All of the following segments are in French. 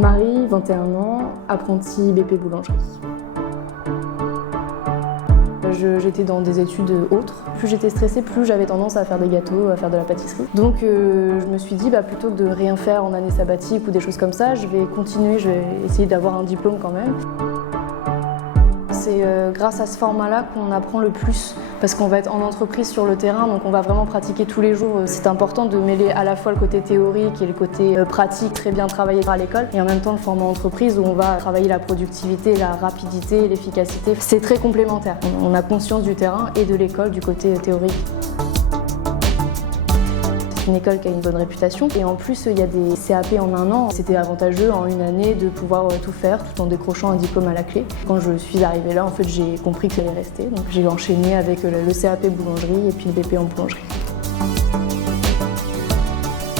Marie, 21 ans, apprentie BP boulangerie. J'étais dans des études autres. Plus j'étais stressée, plus j'avais tendance à faire des gâteaux, à faire de la pâtisserie. Donc je me suis dit, plutôt que de rien faire en année sabbatique ou des choses comme ça, je vais continuer, je vais essayer d'avoir un diplôme quand même. C'est grâce à ce format-là qu'on apprend le plus, parce qu'on va être en entreprise sur le terrain, donc on va vraiment pratiquer tous les jours. C'est important de mêler à la fois le côté théorique et le côté pratique, très bien travaillé à l'école, et en même temps le format entreprise où on va travailler la productivité, la rapidité, l'efficacité. C'est très complémentaire. On a conscience du terrain et de l'école, du côté théorique. C'est une école qui a une bonne réputation et en plus il y a des CAP en 1 an. C'était avantageux en 1 année de pouvoir tout faire tout en décrochant un diplôme à la clé. Quand je suis arrivée là, en fait, j'ai compris que j'allais rester, donc j'ai enchaîné avec le CAP boulangerie et puis le BP en boulangerie.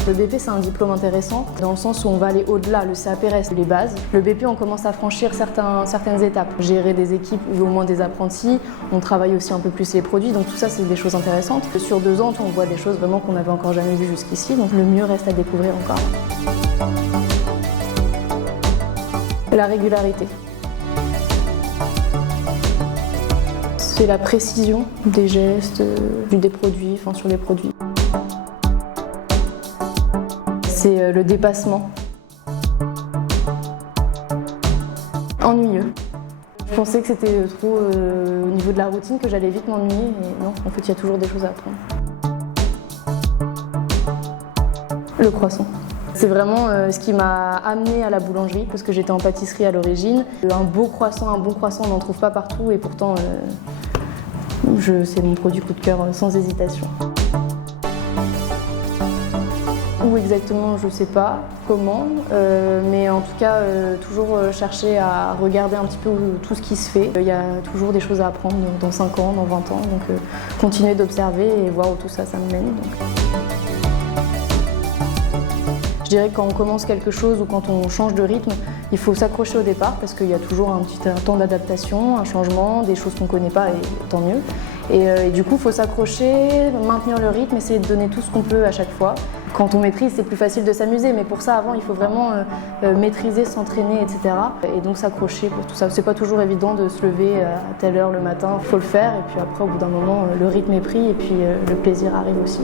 Le BP, c'est un diplôme intéressant dans le sens où on va aller au-delà. Le CAP reste les bases. Le BP, on commence à franchir certaines étapes. Gérer des équipes ou au moins des apprentis. On travaille aussi un peu plus les produits, donc tout ça, c'est des choses intéressantes. Sur 2 ans, on voit des choses vraiment qu'on n'avait encore jamais vues jusqu'ici, donc le mieux reste à découvrir encore. La régularité. C'est la précision des gestes, des produits, sur les produits. C'est le dépassement. Ennuyeux. Je pensais que c'était trop au niveau de la routine, que j'allais vite m'ennuyer, mais non, en fait, il y a toujours des choses à apprendre. Le croissant. C'est vraiment ce qui m'a amenée à la boulangerie, parce que j'étais en pâtisserie à l'origine. Un beau croissant, un bon croissant, on n'en trouve pas partout, et pourtant, c'est mon produit coup de cœur sans hésitation. Où exactement, je ne sais pas comment, mais en tout cas, toujours chercher à regarder un petit peu tout ce qui se fait. Il y a toujours des choses à apprendre dans 5 ans, dans 20 ans, donc continuer d'observer et voir où tout ça, ça me mène. Je dirais que quand on commence quelque chose ou quand on change de rythme, il faut s'accrocher au départ parce qu'il y a toujours un temps d'adaptation, un changement, des choses qu'on ne connaît pas et tant mieux. Et du coup, il faut s'accrocher, maintenir le rythme, essayer de donner tout ce qu'on peut à chaque fois. Quand on maîtrise, c'est plus facile de s'amuser, mais pour ça, avant, il faut vraiment maîtriser, s'entraîner, etc. Et donc s'accrocher pour tout ça. C'est pas toujours évident de se lever à telle heure le matin, il faut le faire, et puis après, au bout d'un moment, le rythme est pris et puis le plaisir arrive aussi.